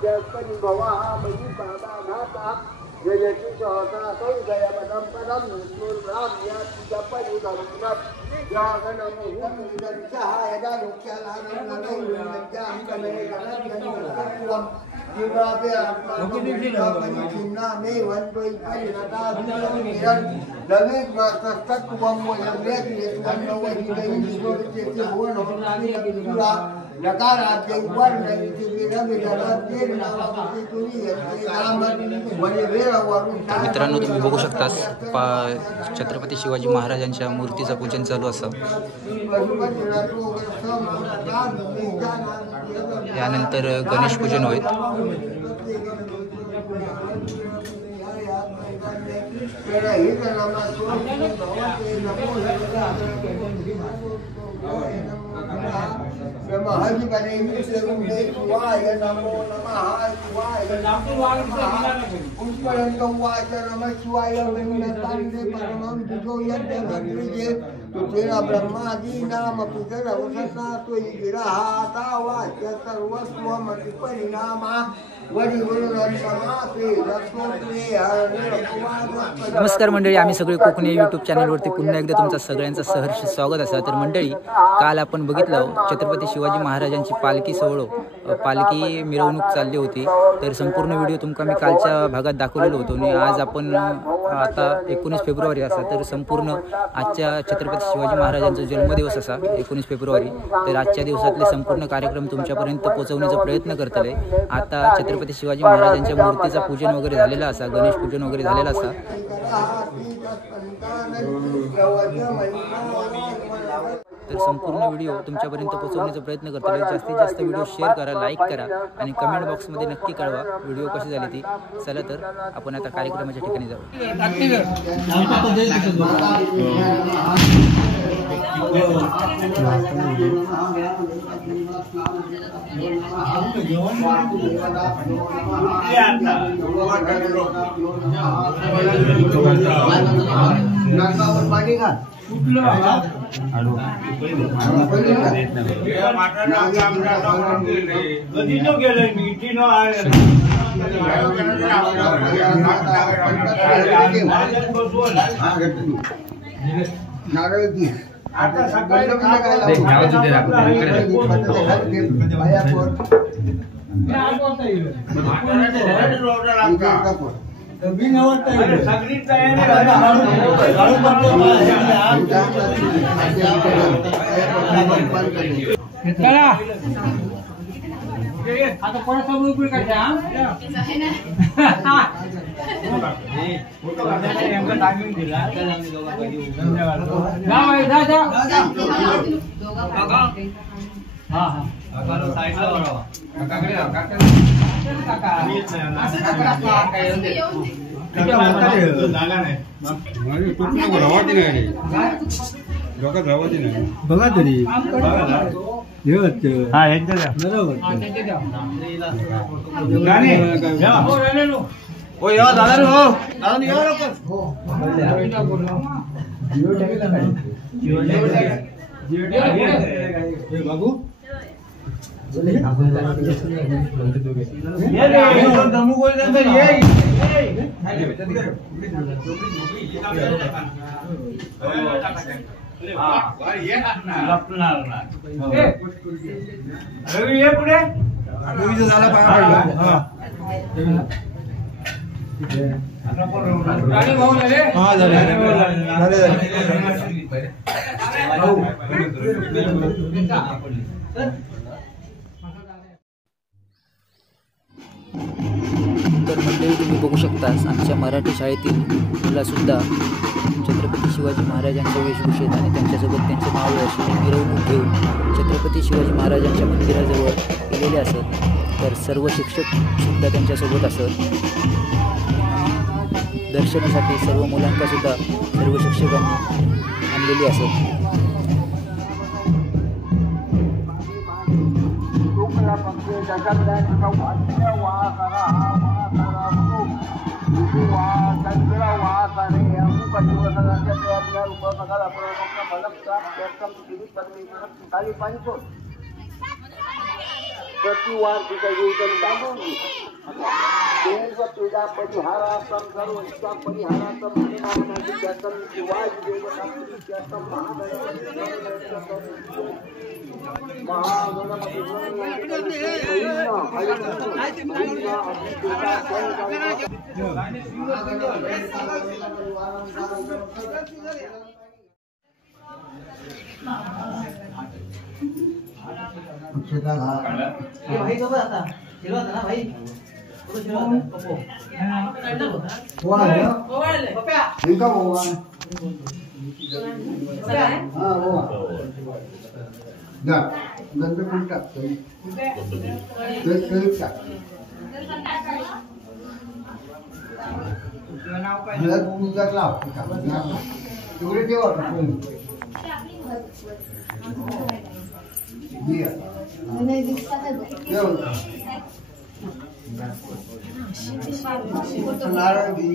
वाद्यास्पति भवा मयि पादाघाता जयति सहसा संजयपदं पदं नूर्भ्राम्यात्जपयुधमुनत् जागनमुहुर्निदर्शहाय दानुख्यालानं कमेकनद्यनुकत्वं जीवापि आत्मानोकिन्नामे वन्त्वैपरिणताभिरन् लवेद्वास्तत्त्वं वयम्येत्वन्नवहिदैविश्वविद्यस्य भुवनोऽस्मिनविदुरा नकाराद्य मित्रांनो, तुम्ही बघू शकता छत्रपती शिवाजी महाराजांच्या मूर्तीचं पूजन चालू असं. यानंतर गणेश पूजन होईल. हरि बने शिवाय नमो नमः शिवाय वाच नमः शिवाय परमं दिशो यज्ञे तुतेन ब्रह्मादि नाम पितरवसना त्वयि गिरहाता वाच्य सर्वस्वमति परिणामा. नमस्कार मंडळी, आम्ही सगळे कोकणी यूट्यूब चॅनलवरती पुन्हा एकदा तुमचं सगळ्यांचं सहर्ष स्वागत असा. तर मंडळी, काल आपण बघितलं छत्रपती शिवाजी महाराजांची पालखी पालखी मिरवणूक चालली होती. तर संपूर्ण व्हिडिओ तुमका मी कालच्या भागात दाखवलेलो होतो आणि आज आपण आता 19 फेब्रुवारी असा. तर संपूर्ण आजच्या छत्रपती शिवाजी महाराजांचा जन्मदिवस असा 19 फेब्रुवारी. तर आजच्या दिवसातले संपूर्ण कार्यक्रम तुमच्यापर्यंत पोहोचवण्याचा प्रयत्न करतले. आता छत्रपती शिवाजी महाराजांच्या मूर्तीचा पूजन वगैरे झालेला असा, गणेश पूजन वगैरे झालेला असा. तर संपूर्ण व्हिडिओ तुमच्यापर्यंत पोहोचवण्याचा प्रयत्न करतो. जास्तीत जास्त व्हिडिओ शेअर करा, लाईक करा आणि कमेंट बॉक्समध्ये नक्की कळवा व्हिडिओ कशी झाली ती. चला तर आपण आता कार्यक्रमाच्या ठिकाणी जाऊ. आता सकाळी आता कोणा समोर उपयोग करायचा टायमिंग दिला तर आम्ही दोघा हा साईडला वळवा काकाकडे जागा नाही बघा तरी हा हो या दादा हो दादा या बाबू दमू बोल रवी ये पुढे रवीचा झाला पाया गाडी भाऊ झाले हा झाले तर मंडळी, तुम्ही बघू शकता आमच्या मराठी शाळेतील मुलासुद्धा छत्रपती शिवाजी महाराजांच्या वेशभूषेत आणि त्यांच्यासोबत त्यांचे मावळे अशी मिरवणूक घेऊन छत्रपती शिवाजी महाराजांच्या मंदिराजवळ गेलेले असत. तर सर्व शिक्षकसुद्धा त्यांच्यासोबत असत. दर्शनासाठी सर्व मुलांकासुद्धा सर्व शिक्षकांनी आणलेली असत. प्रतिवार्षिक योजना चालू देव तुझ्या परिहारार्थम सर्व इच्छा परिहारार्थम नामनाची त्यातम शिवाजी देवतांची त्यातम भाई कब आता चिरवा था ना भाई तो चिरवा था पप्पो हुआ है पप्पा इनका होगा पप्पा हां हुआ ना गंदे उल्टा तो क्या मला तुझा लाव एवढे ठेवा दिया नारळ दी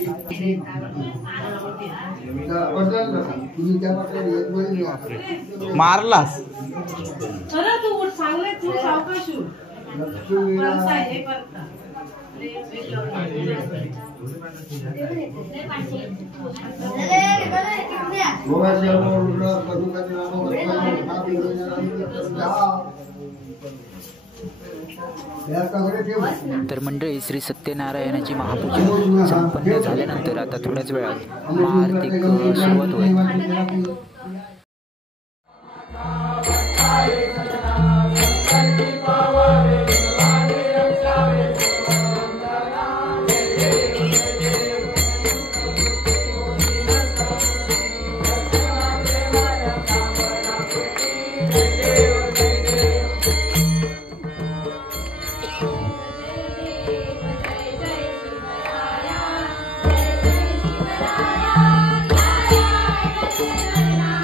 तुम्ही त्या मारलास अरे तू उठ सांगले तू सावकाश उठ. परसा हे परता. तर मंडळी श्री सत्यनारायणाची महापूजा संपन्न झाल्यानंतर आता थोड्याच वेळात महाआरती सुरुवात होईल. Thank you.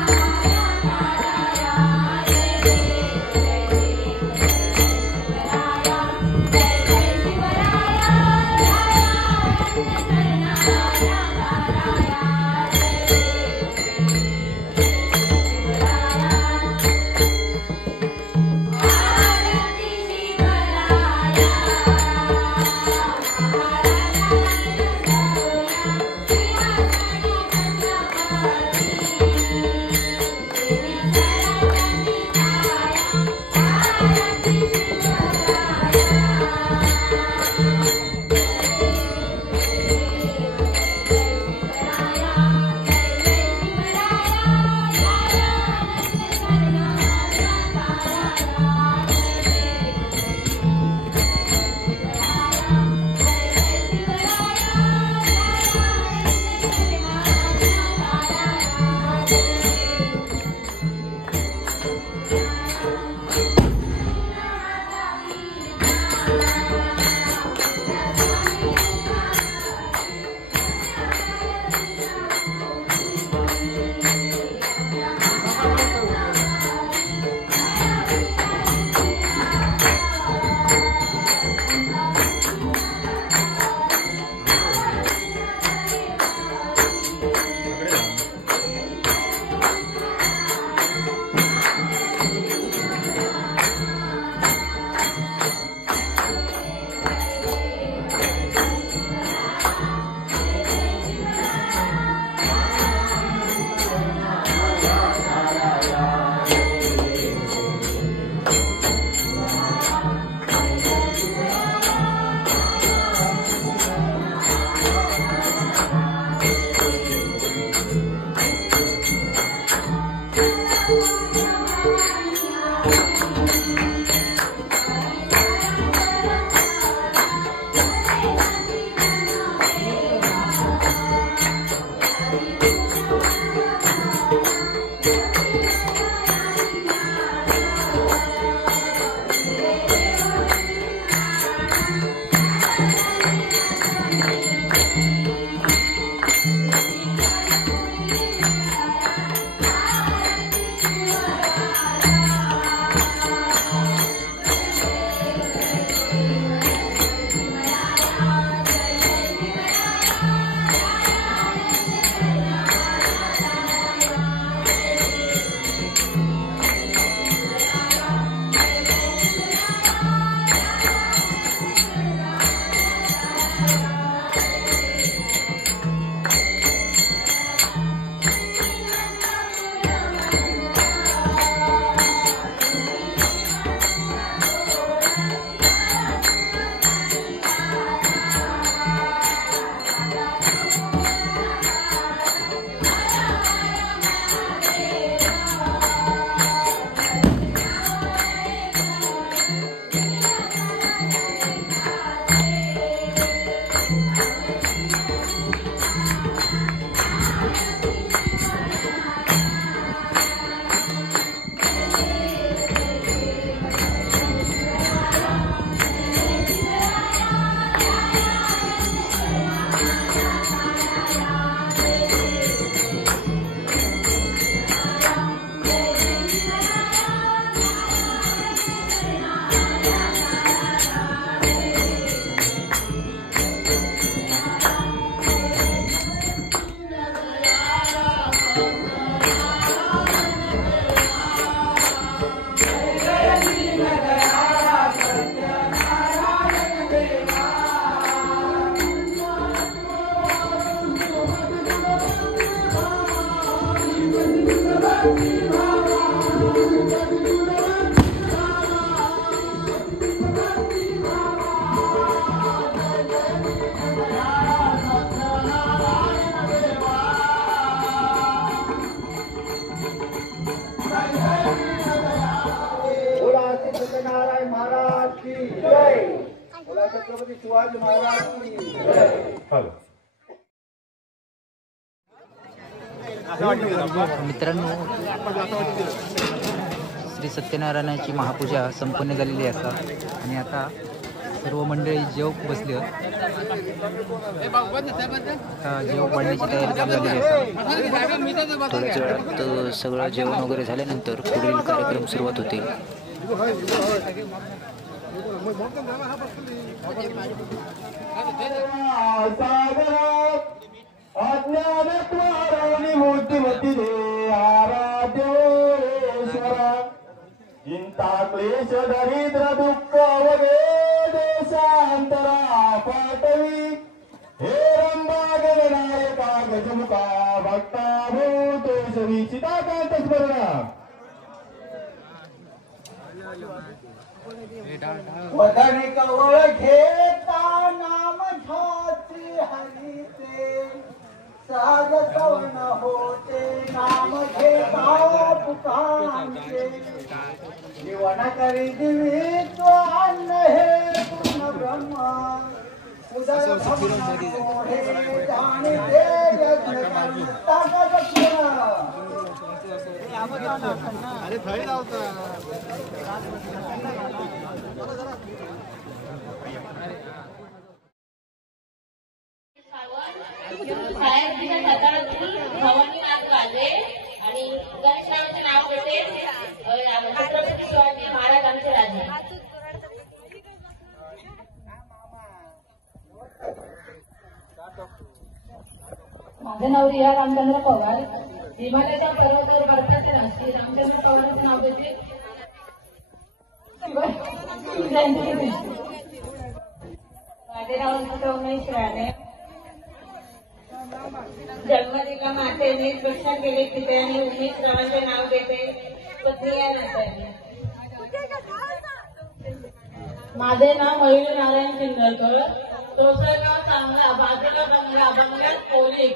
सत्यनारायण महाराज की जय. बोला छत्रपती शिवाजी महाराज की जय. मित्रांनो, श्री सत्यनारायणाची महापूजा संपन्न झालेली असा आणि आता सर्व मंडळी जेवक बसले. आता जेवक वाढण्याची तयारी चालू झालेली असा. थोड्याच वेळात सगळं जेवण वगैरे झाल्यानंतर पुढील कार्यक्रम सुरुवात होतील. अज्ञानत्वाराणि मूर्तिमती दे आराध्योश्वरा. चिंता क्लेश दरिद्र दुःख वगे देशांतरा पाटवी. हे रंबा गणनायका गजमुखा भक्ता भूतेशवी चिताकांत स्मरणा. वदनी कवळ घेता नाम घ्याची हरीते. साज कवन होते नाम घेता पुकारते. जीवन करी दिवित्व अन्न हे पूर्ण ब्रह्म. उदय भवन मोहे जाणते यज्ञ करता गजपुरा. अरे थळी लावता. भवानी नाव गाजले आणि गणेशरावांचे नाव घेते छत्रपती शिवाजी महाराज आमचे राजे. माझं नाव रिया रामचंद्र पवार. हिमालयाच्या पर्वतावर बर्फाचे राष्ट्रीय रामचंद्र पवारांचं नाव घेते. माझे नाव उमेश राणे. जन्म दिला मातेने रक्षा केली तिथे आणि उमेश रावांचे नाव घेते पत्नी या नात्याने. माझे नाव मयूर नारायण चिंदरकर. गाव चांगला बाजूला बंगला बंगल्यात पोलीस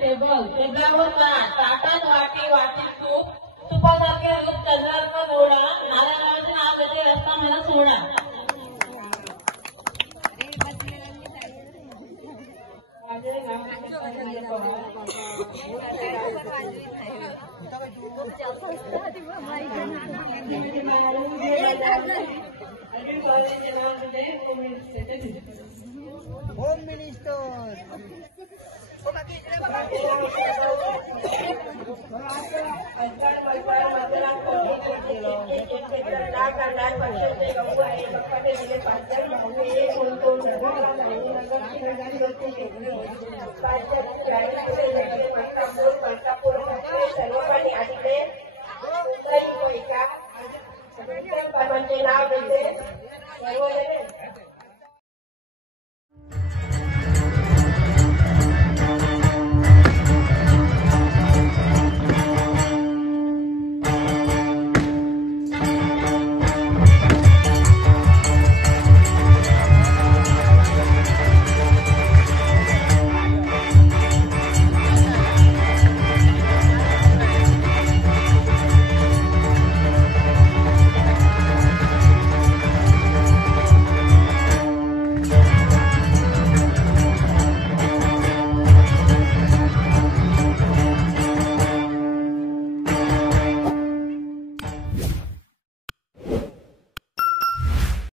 टेबलावर ताटात वाटी वाटी तूप तुपासारखे रूप चंद्राचा गोडा. नारायणरावांचे नाव घेते रस्ता मला सोडा. माझे नाव होम मिनिस्टर. नाव घेते